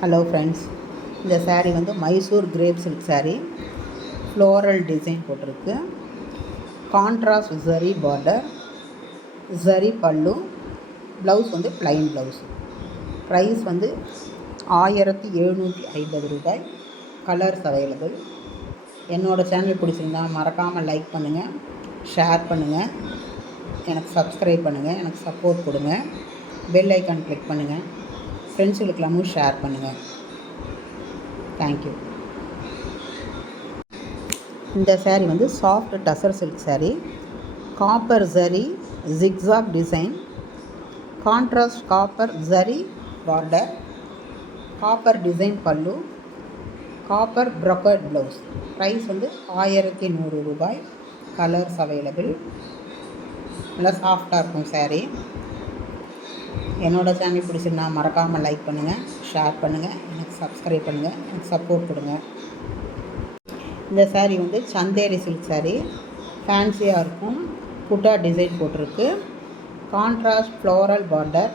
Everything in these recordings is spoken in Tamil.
ஹலோ ஃப்ரெண்ட்ஸ், இந்த சாரீ வந்து Mysore grape silk sari. Floral design போட்டிருக்கு. கான்ட்ராஸ்ட் ஜரி பார்டர், ஜரி பல்லு, ப்ளவுஸ் வந்து ப்ளைன் ப்ளவுஸ். ப்ரைஸ் வந்து 1750 ரூபாய். Colours available. என்னோடய சேனல் பிடிச்சிருந்தா மறக்காமல் லைக் பண்ணுங்கள், ஷேர் பண்ணுங்கள், எனக்கு சப்ஸ்கிரைப் பண்ணுங்கள், எனக்கு சப்போர்ட் கொடுங்க. பெல் ஐக்கான் கிளிக் பண்ணுங்கள். ஃப்ரெண்ட்ஸுகளுக்கெல்லாமும் ஷேர் பண்ணுங்கள். தேங்க்யூ. இந்த சாரீ வந்து soft tussar silk sari. Copper zari zigzag design, contrast copper zari border, copper design பல்லு, காப்பர் ப்ரொக்கர்ட் ப்ளவுஸ். ப்ரைஸ் வந்து 1100 ரூபாய். Colours available. நல்லா சாஃப்டாக இருக்கும் சாரீ. என்னோடய சேனல் பிடிச்சிருந்தா மறக்காமல் லைக் பண்ணுங்கள், ஷேர் பண்ணுங்கள், எனக்கு சப்ஸ்கிரைப் பண்ணுங்கள், எனக்கு சப்போர்ட் கொடுங்க. இந்த சாரீ வந்து சந்தேரி சில்க் சாரீ. ஃபேன்சியாக இருக்கும். புட்டா டிசைன் போட்டிருக்கு. Contrast floral border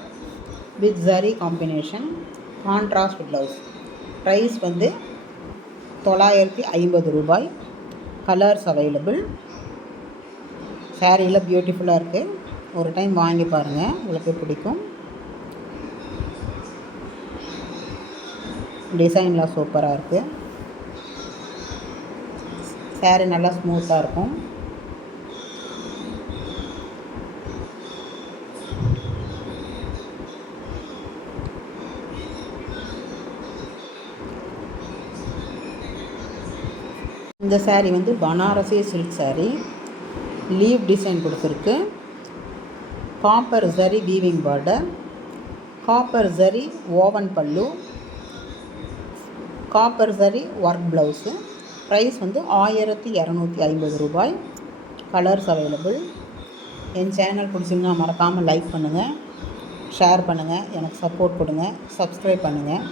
with zari combination, contrast blouse. Price வந்து 950 ரூபாய். Colours available. சாரீலாம் பியூட்டிஃபுல்லாக இருக்குது. ஒரு டைம் வாங்கி பாருங்கள், உங்களுக்கு பிடிக்கும். டிசைன்லாம் சூப்பராக இருக்குது. சாரீ நல்லா ஸ்மூத்தாக இருக்கும். இந்த சாரீ வந்து Banarasi silk sari. Leaf design கொடுத்துருக்கு. Copper zari weaving border, copper zari woven pallu, copper zari work blouse. Price வந்து 1250 ரூபாய். Colours available. என் சேனல் பிடிச்சிங்கன்னா மறக்காமல் லைக் பண்ணுங்கள், ஷேர் பண்ணுங்கள், எனக்கு சப்போர்ட் கொடுங்க, சப்ஸ்கிரைப் பண்ணுங்கள்,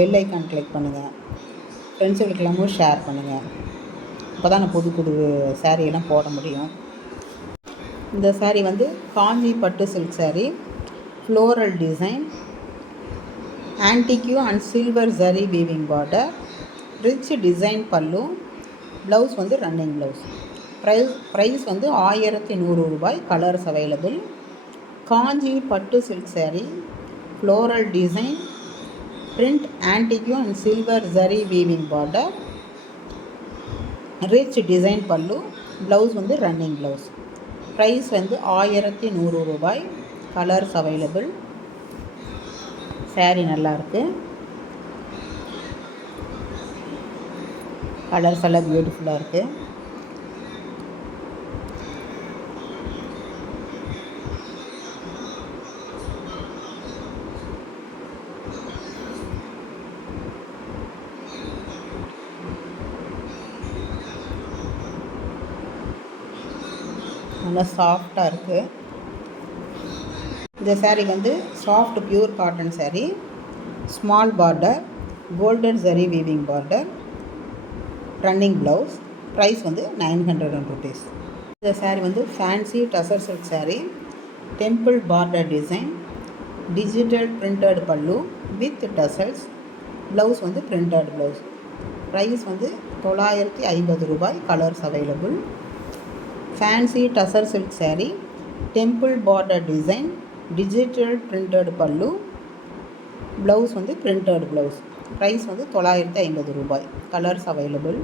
பெல் ஐக்கான் கிளிக் பண்ணுங்கள், ஃப்ரெண்ட்ஸுகளுக்கெல்லாமும் ஷேர் பண்ணுங்கள். அப்போ தான் நான் புது புது சாரீயெல்லாம் போட முடியும். இந்த சாரீ வந்து காஞ்சி பட்டு silk sari. Floral design, antique and silver zari weaving border, rich design pallu, blouse வந்து ரன்னிங் ப்ளவுஸ். ப்ரைஸ் வந்து 1100 ரூபாய். Colours available. காஞ்சி பட்டு silk sari. Floral design, print antique and silver zari weaving border, rich design pallu, blouse வந்து ரன்னிங் ப்ளவுஸ். ப்ரைஸ் வந்து 1100 ரூபாய். Colours available. சாரீ நல்லாயிருக்கு. கலர்ஸ் எல்லாம் பியூட்டிஃபுல்லாக இருக்குது. நல்லா சாஃப்டாக இருக்குது. இந்த சாரீ வந்து soft pure cotton sari. Small border, golden zari weaving border, running blouse. Price வந்து 900 rupees. இந்த சாரீ வந்து fancy tussar silk sari. Temple border design, digital printed pallu with tassels. Blouse வந்து பிரிண்டட் ப்ளவுஸ். ப்ரைஸ் வந்து 950 ரூபாய். Colours available. Fancy tussar silk sari. Temple border design, digital printed pallu, blouse வந்து பிரிண்டட் ப்ளவுஸ். ப்ரைஸ் வந்து 950 ரூபாய். Colours available.